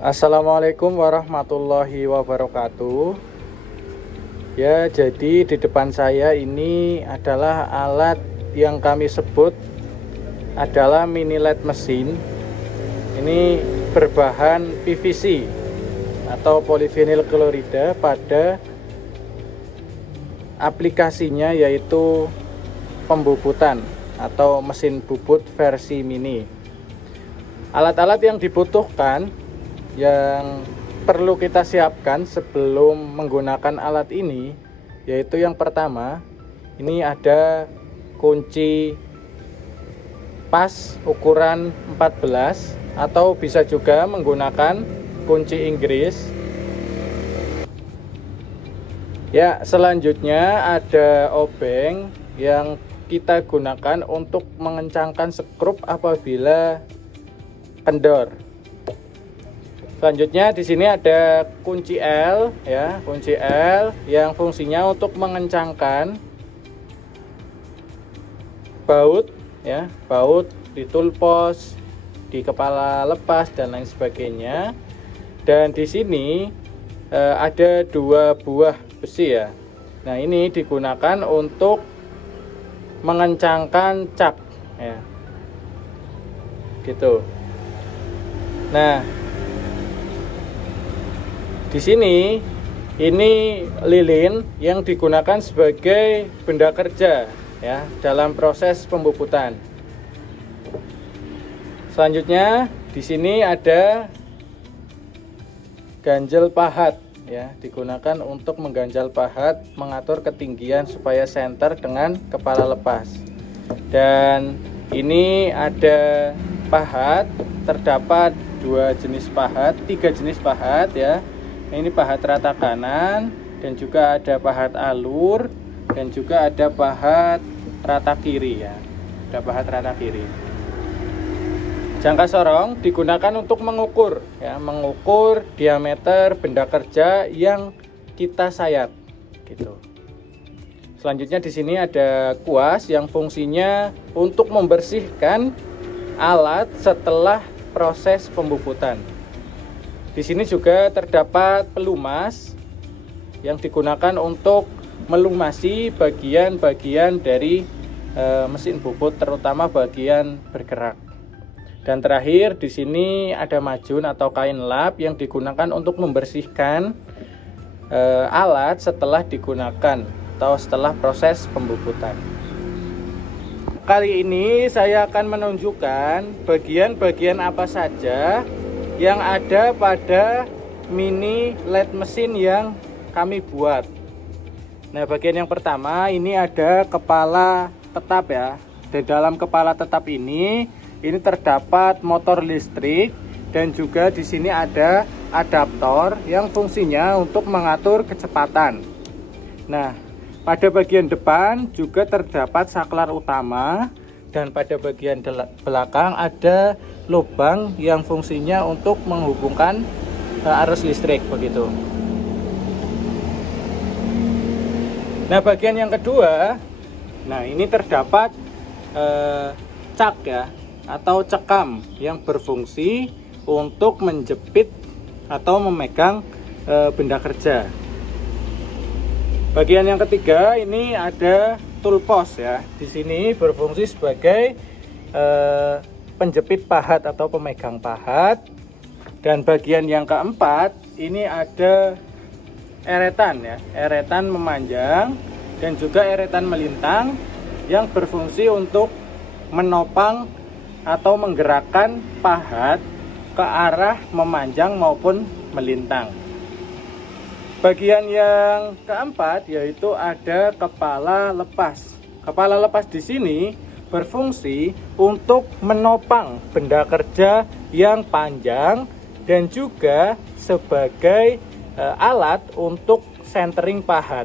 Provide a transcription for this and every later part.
Assalamualaikum warahmatullahi wabarakatuh. Ya, jadi di depan saya ini adalah alat yang kami sebut adalah mini LED mesin. Ini berbahan PVC atau polyvinyl klorida pada aplikasinya yaitu pembubutan atau mesin bubut versi mini. Alat-alat yang dibutuhkan yang perlu kita siapkan sebelum menggunakan alat ini yaitu yang pertama, ini ada kunci pas ukuran 14 atau bisa juga menggunakan kunci Inggris. Ya, selanjutnya ada obeng yang kita gunakan untuk mengencangkan skrup apabila kendor. Selanjutnya di sini ada kunci L ya, kunci L yang fungsinya untuk mengencangkan baut ya, baut di toolpost, di kepala lepas dan lain sebagainya. Dan di sini ada dua buah besi ya. Nah, ini digunakan untuk mengencangkan cak ya. Gitu. Nah, di sini ini lilin yang digunakan sebagai benda kerja ya dalam proses pembubutan. Selanjutnya di sini ada ganjel pahat ya, digunakan untuk mengganjal pahat, mengatur ketinggian supaya senter dengan kepala lepas. Dan ini ada pahat, terdapat tiga jenis pahat ya. Ini pahat rata kanan, dan juga ada pahat alur, dan juga ada pahat rata kiri ya. Ada pahat rata kiri. Jangka sorong digunakan untuk mengukur ya, mengukur diameter benda kerja yang kita sayat gitu. Selanjutnya di sini ada kuas yang fungsinya untuk membersihkan alat setelah proses pembubutan. Di sini juga terdapat pelumas yang digunakan untuk melumasi bagian-bagian dari mesin bubut, terutama bagian bergerak. Dan terakhir di sini ada majun atau kain lap yang digunakan untuk membersihkan alat setelah digunakan atau setelah proses pembubutan. Kali ini saya akan menunjukkan bagian-bagian apa saja yang ada pada mini LED mesin yang kami buat. Nah, bagian yang pertama ini ada kepala tetap ya. Di dalam kepala tetap ini terdapat motor listrik, dan juga di sini ada adaptor yang fungsinya untuk mengatur kecepatan. Nah, pada bagian depan juga terdapat saklar utama, dan pada bagian belakang ada lubang yang fungsinya untuk menghubungkan arus listrik begitu. Nah, bagian yang kedua, nah ini terdapat cak ya atau cekam yang berfungsi untuk menjepit atau memegang benda kerja. Bagian yang ketiga ini ada toolpost ya. Di sini berfungsi sebagai penjepit pahat atau pemegang pahat. Dan bagian yang keempat ini ada eretan ya, eretan memanjang dan juga eretan melintang yang berfungsi untuk menopang atau menggerakkan pahat ke arah memanjang maupun melintang. Bagian yang keempat yaitu ada kepala lepas. Kepala lepas di sini berfungsi untuk menopang benda kerja yang panjang dan juga sebagai alat untuk centering pahat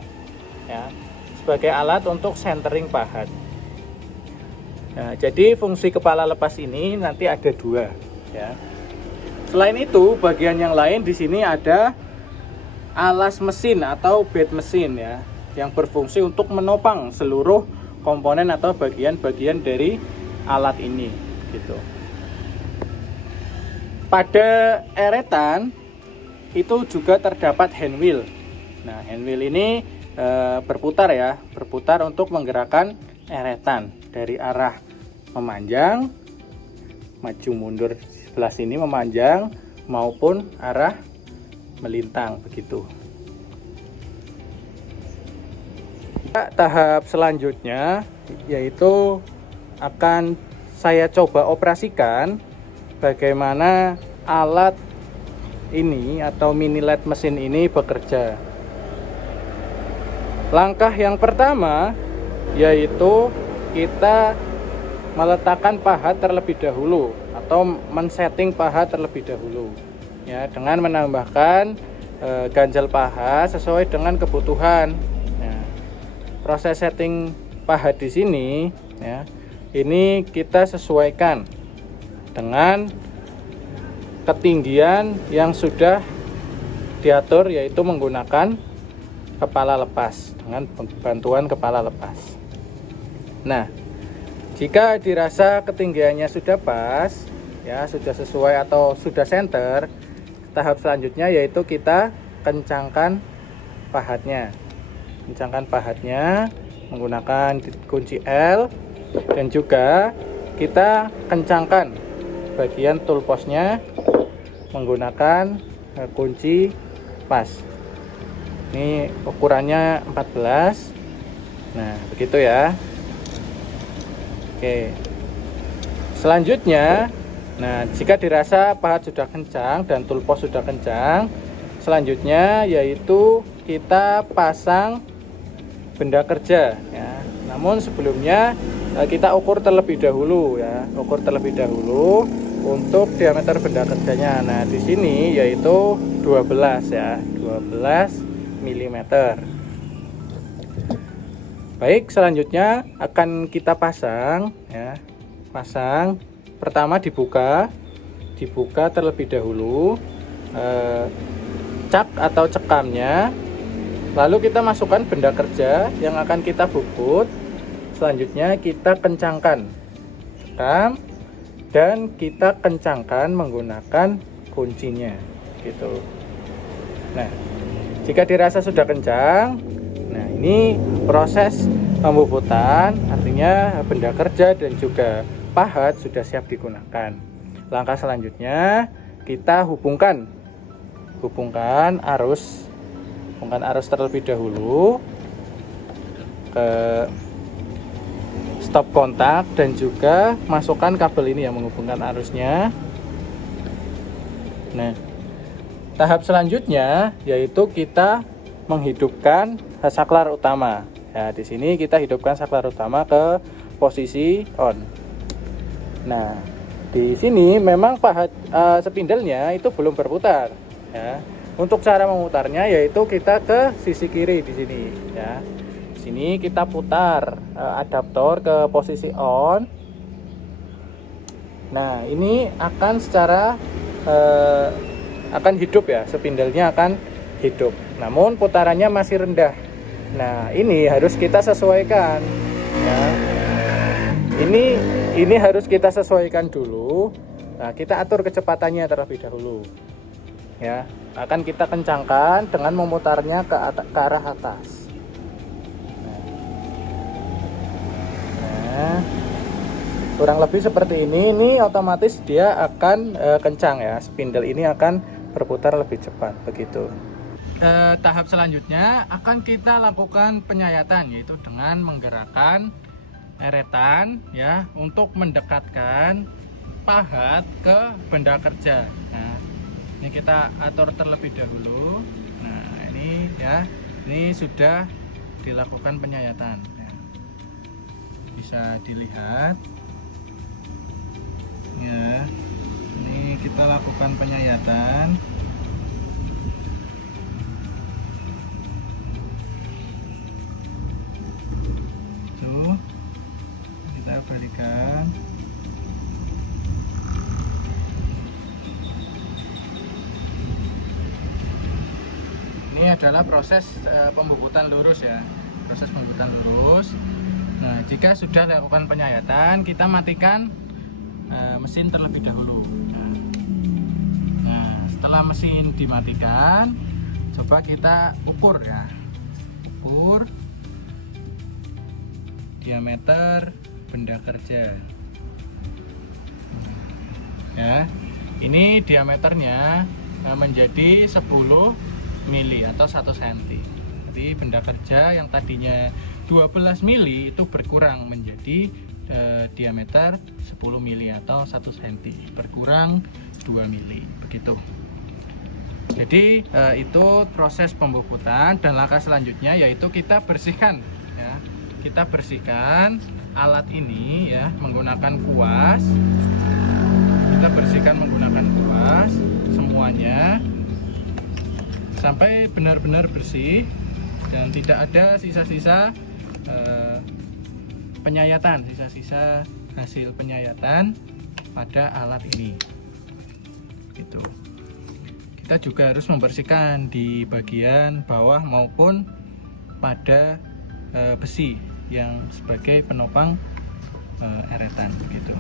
ya, sebagai alat untuk centering pahat. Nah, jadi fungsi kepala lepas ini nanti ada dua ya. Selain itu, bagian yang lain di sini ada alas mesin atau bed mesin ya, yang berfungsi untuk menopang seluruh komponen atau bagian-bagian dari alat ini gitu. pada eretan itu juga terdapat hand wheel. Nah, hand wheel ini berputar ya, berputar untuk menggerakkan eretan dari arah memanjang, maju mundur sebelah sini memanjang maupun arah melintang begitu. Tahap selanjutnya yaitu akan saya coba operasikan bagaimana alat ini atau mini LED mesin ini bekerja. Langkah yang pertama yaitu kita meletakkan pahat terlebih dahulu atau men-setting pahat terlebih dahulu ya, dengan menambahkan ganjal pahat sesuai dengan kebutuhan ya. Proses setting pahat di sini ya, ini kita sesuaikan dengan ketinggian yang sudah diatur, yaitu menggunakan kepala lepas, dengan bantuan kepala lepas. Nah, jika dirasa ketinggiannya sudah pas ya, sudah sesuai atau sudah center, tahap selanjutnya yaitu kita kencangkan pahatnya. Kencangkan pahatnya menggunakan kunci L, dan juga kita kencangkan bagian toolpostnya menggunakan kunci pas. Ini ukurannya 14. Nah, begitu ya. Oke. Selanjutnya, nah jika dirasa pahat sudah kencang dan toolpost sudah kencang, selanjutnya yaitu kita pasang benda kerja ya. Namun sebelumnya kita ukur terlebih dahulu ya, ukur terlebih dahulu untuk diameter benda kerjanya. Nah, di sini yaitu 12 ya, 12 mm. Baik, selanjutnya akan kita pasang ya. Pasang pertama dibuka terlebih dahulu cak atau cekamnya. Lalu kita masukkan benda kerja yang akan kita bubut. Selanjutnya kita kencangkan cekam dan kita kencangkan menggunakan kuncinya gitu. Nah, jika dirasa sudah kencang, nah ini proses pembubutan, artinya benda kerja dan juga pahat sudah siap digunakan. Langkah selanjutnya kita hubungkan arus terlebih dahulu ke stop kontak, dan juga masukkan kabel ini yang menghubungkan arusnya. Nah, tahap selanjutnya yaitu kita menghidupkan saklar utama. Ya, di sini kita hidupkan saklar utama ke posisi on. Nah, di sini memang pahat spindle-nya itu belum berputar. Ya. Untuk cara memutarnya yaitu kita ke sisi kiri di sini. Ya. Di sini kita putar adaptor ke posisi on. Nah, ini akan secara akan hidup ya, spindle-nya akan hidup. Namun putarannya masih rendah. Nah, ini harus kita sesuaikan. Ya. Ini harus kita sesuaikan dulu. Nah, kita atur kecepatannya terlebih dahulu. Ya, akan kita kencangkan dengan memutarnya ke arah atas. Nah, kurang lebih seperti ini. Ini otomatis dia akan kencang ya. Spindle ini akan berputar lebih cepat begitu. Tahap selanjutnya akan kita lakukan penyayatan, yaitu dengan menggerakkan eretan ya, untuk mendekatkan pahat ke benda kerja. Nah, ini kita atur terlebih dahulu. Nah, ini ya, ini sudah dilakukan penyayatan ya. Bisa dilihat ya, ini kita lakukan penyayatan. Tuh, kita balikan. Ini adalah proses pembubutan lurus ya, proses pembubutan lurus. Nah, jika sudah dilakukan penyayatan, kita matikan mesin terlebih dahulu. Nah, setelah mesin dimatikan, coba kita ukur ya. Ukur diameter benda kerja. Ya, ini diameternya menjadi 10 mili atau 1 cm. Jadi benda kerja yang tadinya 12 mili itu berkurang menjadi diameter 10 mili atau 1 cm, berkurang 2 mili begitu. Jadi itu proses pembubutan, dan langkah selanjutnya yaitu kita bersihkan ya. Kita bersihkan alat ini ya menggunakan kuas. Kita bersihkan menggunakan kuas semuanya sampai benar-benar bersih dan tidak ada sisa-sisa penyayatan, sisa-sisa hasil penyayatan pada alat ini. Gitu. Kita juga harus membersihkan di bagian bawah maupun pada besi yang sebagai penopang eretan gitu.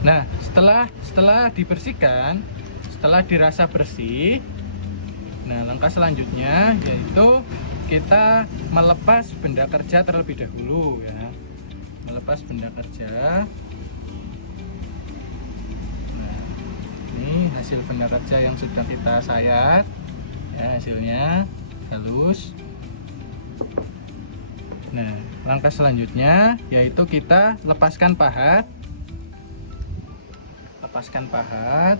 Nah, setelah dibersihkan, setelah dirasa bersih, nah langkah selanjutnya yaitu kita melepas benda kerja terlebih dahulu ya. Melepas benda kerja. Nah, ini hasil benda kerja yang sudah kita sayat. Ya, hasilnya halus. Nah, langkah selanjutnya yaitu kita lepaskan pahat. Lepaskan pahat.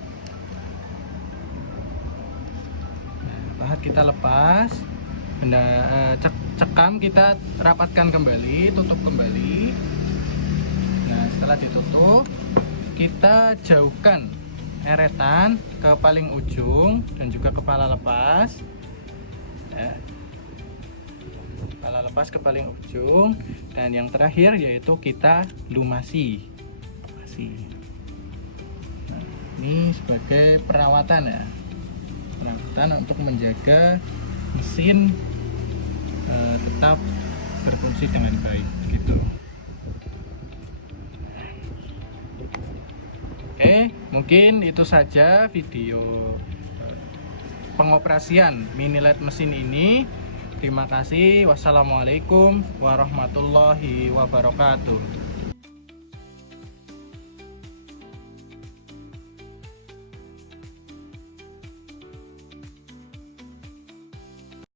Nah, pahat kita lepas. Benda cekam kita rapatkan kembali, tutup kembali. Nah, setelah ditutup, kita jauhkan eretan ke paling ujung dan juga kepala lepas. Ya. Kepala lepas ke paling ujung, dan yang terakhir yaitu kita lumasi. Nah, ini sebagai perawatan ya, perawatan untuk menjaga mesin tetap berfungsi dengan baik gitu. Oke, mungkin itu saja video pengoperasian mini LED mesin ini. Terima kasih. Wassalamualaikum warahmatullahi wabarakatuh.